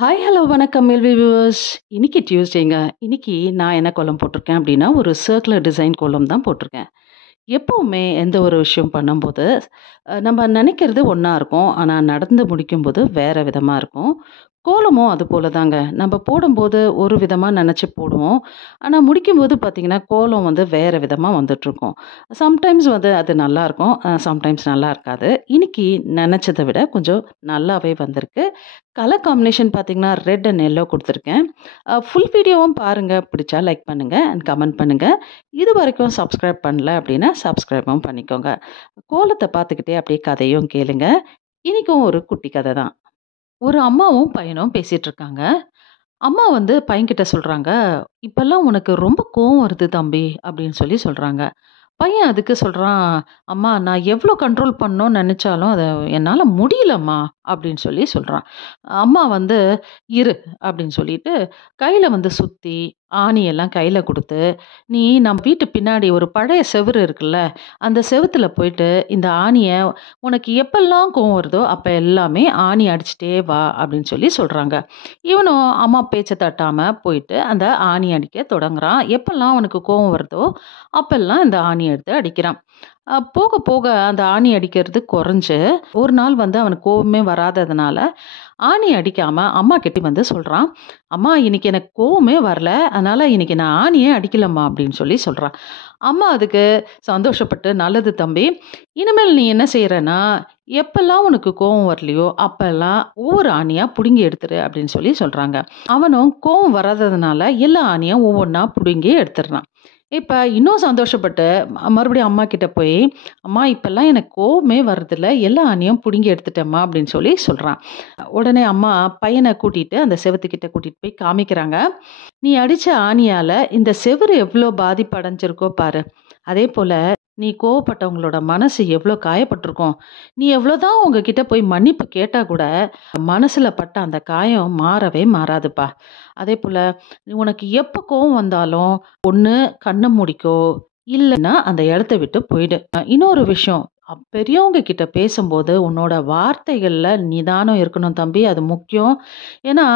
Hi, hello, வணக்கம் LV viewers. இன்னைக்கு டியூஸ்டேங்க. இன்னைக்கு நான் என்ன கோலம் போட்டிருக்கேன் அப்படின்னா, ஒரு சர்க்குலர் டிசைன் கோலம் தான் போட்டிருக்கேன். எப்பவுமே எந்த ஒரு விஷயம் பண்ணும்போது, நம்ம நினைக்கிறது ஒண்ணா இருக்கும். ஆனா நடந்து முடிக்கும்போது வேற விதமா இருக்கும். கோலமும் அதுபோல தாங்க. நம்ம போடும்போது ஒரு விதமா நெனச்சு போடுவோம். ஆனா முடிக்கும்போது பார்த்தீங்கன்னா, கோலம் வந்து வேற விதமா வந்துட்டுருக்கும். சம்டைம்ஸ் வந்து அது நல்லாயிருக்கும். சம்டைம்ஸ் நல்லா இருக்காது. இன்னைக்கு நெனச்சத விட கொஞ்சம் நல்லாவே வந்திருக்கு. கலர் காம்பினேஷன் பார்த்தீங்கன்னா, ரெட் அண்ட் எல்லோ குடுத்துருக்கேன். ஃபுல் வீடியோவும் பாருங்க. பிடிச்சா லைக் பண்ணுங்க அண்ட் கமெண்ட் பண்ணுங்க. இதுவரைக்கும் சப்ஸ்கிரைப் பண்ணல அப்படின்னா, சப்ஸ்கிரைபும் பண்ணிக்கோங்க. கோலத்த பார்த்துக்கிட்டே அப்படியே கதையும் கேளுங்க. இன்னைக்கும் ஒரு குட்டி கதை தான். ஒரு அம்மாவும், பையனும் பேசிட்டு இருக்காங்க. அம்மா வந்து பையன்கிட்ட சொல்றாங்க, "இப்பல்லாம் உனக்கு ரொம்ப கோவம் வருது தம்பி" அப்படின்னு சொல்றாங்க. பையன் அதுக்கு சொல்றான், "அம்மா நான் எவ்ளோ கண்ட்ரோல் பண்ணணும்னு நெனச்சாலும், அத என்னால முடியலம்மா" அப்படின்னு சொல்றான். அம்மா வந்து, "இரு" அப்படின்னு சொல்லிட்டு, கையில வந்து சுத்தி, ஆணியெல்லாம் கையில குடுத்து, "நீ நம்ம வீட்டு பின்னாடி ஒரு பழைய செவுரு இருக்குல்ல, அந்த செவுத்துல போயிட்டு இந்த ஆணிய உனக்கு எப்பல்லாம் கோவம் வருதோ, அப்ப எல்லாமே ஆணி அடிச்சுட்டே வா" அப்படின்னு சொல்றாங்க. இவனும் அம்மா பேச்ச தட்டாம போயிட்டு, அந்த ஆணி அடிக்க தொடங்குறான். எப்பல்லாம் அவனுக்கு கோவம் வருதோ, அப்பல்லாம் இந்த ஆணி எடுத்து அடிக்கிறான். போக போக அந்த ஆணி அடிக்கிறது குறைஞ்சு, ஒரு நாள் வந்து அவனுக்கு கோவமே வராததுனால, ஆணி அடிக்காம அம்மா கிட்ட வந்து சொல்றான். "அம்மா இன்னைக்கு எனக்கு கோவமே வரல. அதனால இன்னைக்கு நான் ஆணியே அடிக்கலம்மா" அப்படின்னு சொல்றான். அம்மா அதுக்கு சந்தோஷப்பட்டு, "நல்லது தம்பி. இனிமேல் நீ என்ன செய்றன்னா, எப்பல்லாம் உனக்கு கோவம் வரலையோ, அப்பல்லாம் ஒவ்வொரு ஆணியா புடுங்கி எடுத்துரு" அப்படின்னு சொல்றாங்க. அவனும் கோவம் வராததுனால எல்லா ஆணியும் ஒவ்வொன்னா புடுங்கி எடுத்துடுறான். இப்ப இன்னும் சந்தோஷப்பட்டு மறுபடியும் அம்மா கிட்ட போய், "அம்மா இப்பல்லாம் எனக்கு கோவமே வரதில்ல. எல்லா ஆணியும் புடுங்கி எடுத்துட்டேன்ம்மா" அப்படின்னு சொல்றான். உடனே அம்மா பையன கூட்டிட்டு அந்த செவுத்துக்கிட்ட கூட்டிட்டு போய் காமிக்கிறாங்க. "நீ அடிச்ச ஆணியால இந்த செவுரு எவ்ளோ பாதிப்பு அடைஞ்சிருக்கோ பாரு. அதேபோல நீ கோவப்பட்டவங்களோட மனசு எவ்ளோ காயப்பட்டுருக்கும். நீ எவ்ளோதான் உங்க கிட்ட போய் மன்னிப்பு கேட்டா கூட, மனசுல பட்ட அந்த காயம் மாறவே மாறாதுப்பா. அதேபோல உனக்கு எப்ப கோவம் வந்தாலும், ஒண்ணு கண்ண மூடிக்கோ, இல்லன்னா அந்த இடத்த விட்டு போயிடு. இன்னொரு விஷயம், பெரியவங்க கிட்ட பேசும்போது உன்னோட வார்த்தைகள்ல நிதானம் இருக்கணும் தம்பி. அது முக்கியம். ஏன்னா,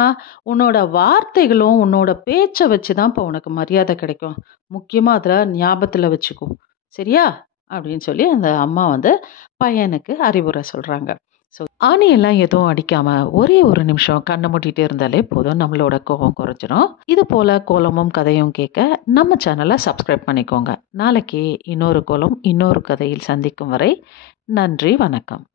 உன்னோட வார்த்தைகளும், உன்னோட பேச்ச வச்சு தான்ப்பா உனக்கு மரியாதை கிடைக்கும். முக்கியமா அத ஞாபகத்துல வச்சுக்கோ. சரியா?" அப்படின்னு அந்த அம்மா வந்து பையனுக்கு அறிவுரை சொல்றாங்க. ஆணியெல்லாம் எதுவும் அடிக்காம, ஒரே ஒரு நிமிஷம் கண்ண மூடிட்டு இருந்தாலே போதும். நம்மளோட கோவம் குறைஞ்சிரும். இது போல கோலமும், கதையும் கேட்க நம்ம சேனல சப்ஸ்கிரைப் பண்ணிக்கோங்க. நாளைக்கு இன்னொரு கோலம், இன்னொரு கதையில் சந்திக்கும் வரை நன்றி, வணக்கம்.